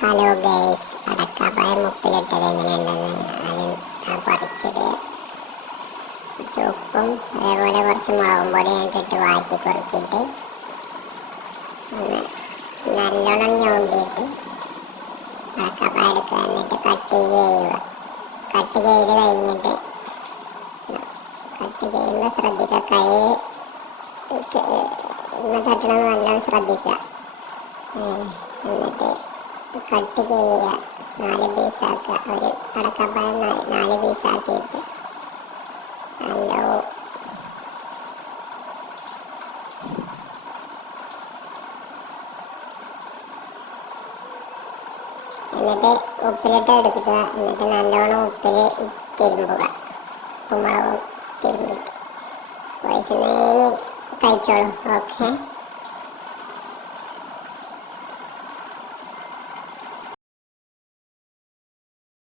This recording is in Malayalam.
ഹലോ ഗൈസ്, അടക്കാപ്പായം ഉപ്പിലിട്ടത് എങ്ങനെയുണ്ടെന്ന് പറിച്ചിട്ട് കുറച്ച് ഉപ്പും അതേപോലെ കുറച്ച് മുളകും പൊടിയും ഇട്ടിട്ട് വാറ്റി കുറുക്കിയിട്ട് ഒന്ന് നല്ലോണം ഞോണ്ടിയിട്ട് അടക്കാപ്പായം എടുക്കുക. എന്നിട്ട് കട്ട് ചെയ്യുക. കട്ട് ചെയ്ത് കഴിഞ്ഞിട്ട് കട്ട് ചെയ്യുമ്പോൾ ശ്രദ്ധിക്കുക, കൈ തട്ടണമെന്ന് നല്ലോണം ശ്രദ്ധിക്കുക. എന്നിട്ട് കട്ട് ചെയ്യുക, 4 പീസാക്കുക. ഒരു അടക്കപ്പായം 4 പീസാക്കിയിട്ട് നല്ല എന്നിട്ട് ഉപ്പിലിട്ട് എടുക്കുക. എന്നിട്ട് നല്ലോണം ഉപ്പിൽ തിരുമ്പുക, ഉപ്പുമുളകും തിരുമ്പിട്ട് വയസ്സിന് കഴിച്ചോളൂ. ഓക്കെ.